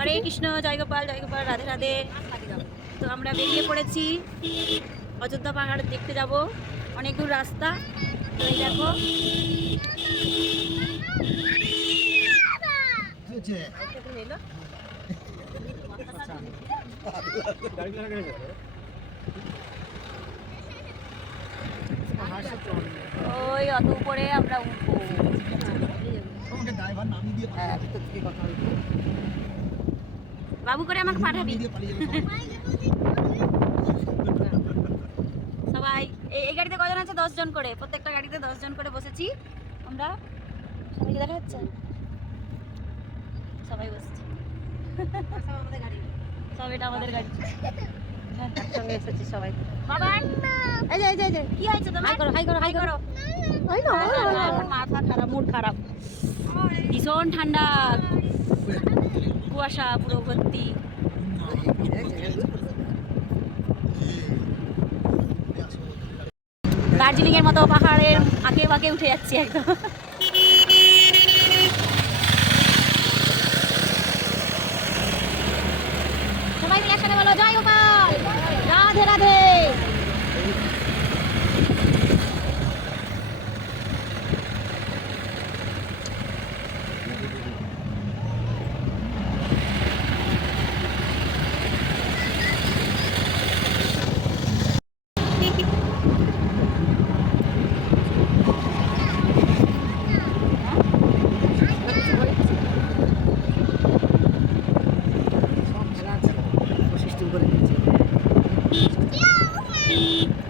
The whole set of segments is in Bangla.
হরে কৃষ্ণ, জয় গোপাল, জয় গোপাল, রাধে রাধে। তো আমরা বেরিয়ে পড়েছি, অযোধ্যা পাহাড় দেখতে যাব। অনেক দূর রাস্তা। তো এই দেখো, ওই অত উপরে আমরা উঠবো। বাবু করে আমাকে পাঠাবি। সবাই এই গাড়িতে কজন আছে? 10 জন করে, প্রত্যেকটা গাড়িতে 10 জন করে বসেছি আমরা। সবাইকে দেখা যাচ্ছে, সবাই বসেছি। সব এটা আমাদের গাড়ি, একসঙ্গে এসেছি সবাই। বাবা এই যে কি হয়েছে তোমার? হাই করো, হাই করো, হাই করো। এখন মাথা খারাপ, মুড খারাপ, ভীষণ ঠান্ডা, কুয়াশা পুরো ভর্তি। দার্জিলিং এর মতো পাহাড়ের আঁকে বাঁকে উঠে যাচ্ছি একদম। সবাই মিলে একসাথে বলো জয় গোপাল, রাধে রাধে।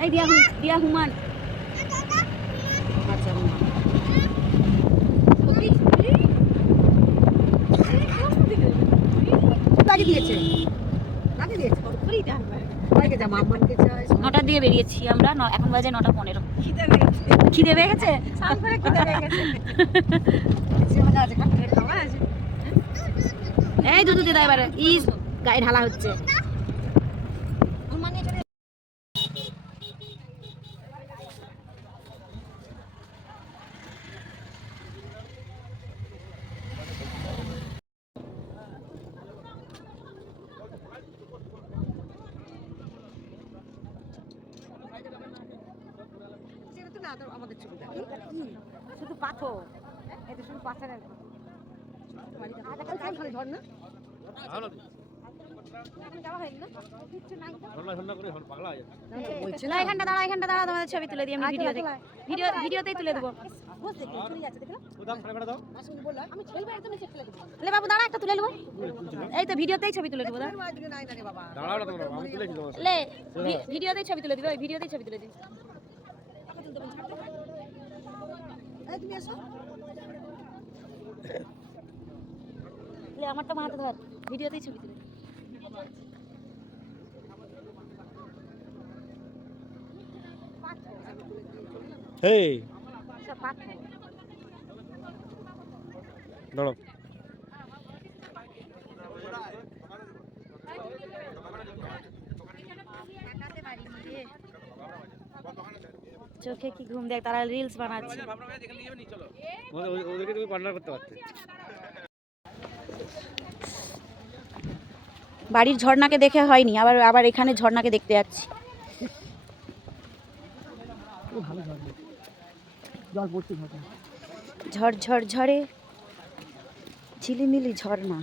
এই দিয়া হুমান নটার দিকে বেরিয়েছি আমরা। এখন বাজে 9:15। খিদে পেয়ে গেছে। এই দুধ দিয়ে এবারে ইস গায়ে ঢালা হচ্ছে। শুধু পাথর, এটা শুধু পাথরের এখানটা দাঁড়া, তোমাদের ছবি তুলে দিই আমি। ভিডিওতেই তুলে দেবো। বাবু দাঁড়া, একটা তুলে নেবো। এই তো ভিডিওতেই ছবি তুলে দেবো। ভিডিওতেই ছবি তুলে দিবে, ভিডিওতেই ছবি তুলে দিই। আমারটা মাথা ধর, ভিডিওতেই ছবি তুলে। হেই দাঁড়াও। চোখে কি ঘুম দেখ, তারা রিলস বানাচ্ছে। ওদেরকে তুমি পার্টনার করতে পারতে। বাড়ির ঝর্ণাকে দেখে হয়নি, আবার এখানে ঝর্ণাকে দেখতে যাচ্ছি। ঝড় ঝড় ঝড়ে ঝিলিমিলি ঝর্ণা।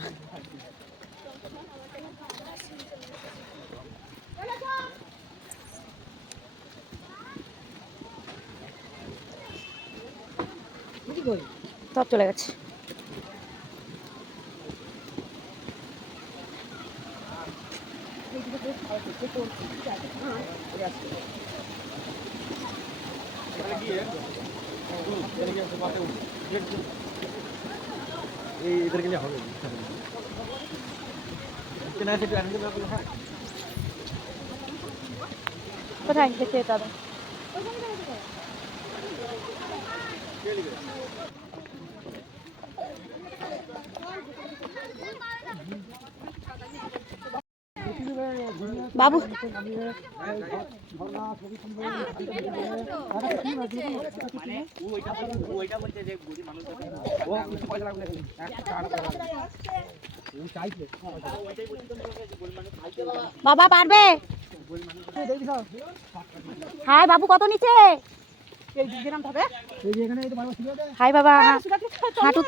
সব চলে গেছে। इधर के लिए হবে কোথায় দেখতে যেতে হবে? বাবু বাবা পারবে? হাই বাবু, কত নিচে? হাই বাবা, হাঁটু,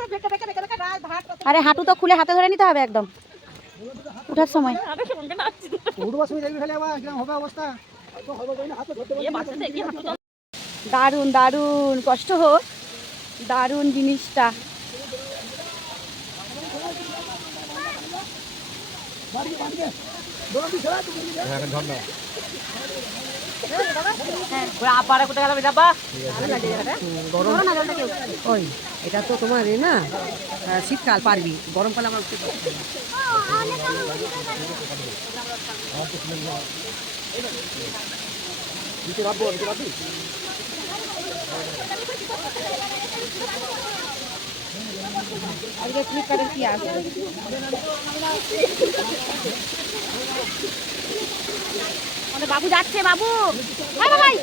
আরে হাঁটু তো খুলে হাতে ধরে নিতে হবে একদম উঠার সময়। দারুণ দারুণ, কষ্ট হোক, দারুণ জিনিসটা। ওই এটা তো তোমার এ না, শীতকাল পারবি, গরমকালে আমার আজকে ফ্লিপকার্টের কি আছে? বাবু যাচ্ছে, বাবু, বাই বাই।